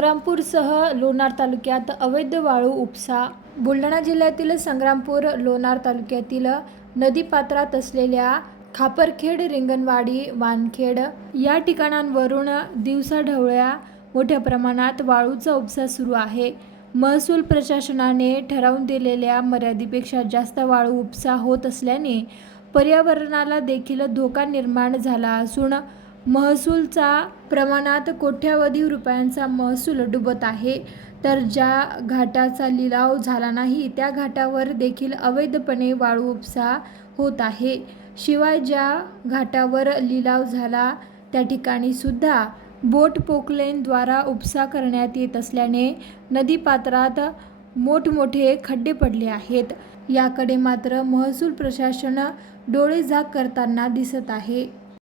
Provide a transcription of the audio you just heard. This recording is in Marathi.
संग्रामपूरसह लोणार तालुक्यात अवैध वाळू उपसा. बुलढाणा जिल्ह्यातील संग्रामपूर लोणार तालुक्यातील नदीपात्रात असलेल्या खापरखेड, रिंगणवाडी, वानखेड या ठिकाणांवरून दिवसाढवळ्या मोठ्या प्रमाणात वाळूचा उपसा सुरू आहे. महसूल प्रशासनाने ठरवून दिलेल्या मर्यादेपेक्षा जास्त वाळू उपसा होत असल्याने पर्यावरणाला देखील धोका निर्माण झाला असून महसूलचा प्रमाणात कोट्यावधी रुपयांचा महसूल डुबत आहे. तर ज्या घाटाचा लिलाव झाला नाही त्या घाटावर देखील अवैधपणे वाळू उपसा होत आहे. शिवाय ज्या घाटावर लिलाव झाला त्या ठिकाणी सुद्धा बोट पोकलेनद्वारा उपसा करण्यात येत असल्याने नदीपात्रात मोठमोठे खड्डे पडले आहेत. याकडे मात्र महसूल प्रशासन डोळेझाक करताना दिसत आहे.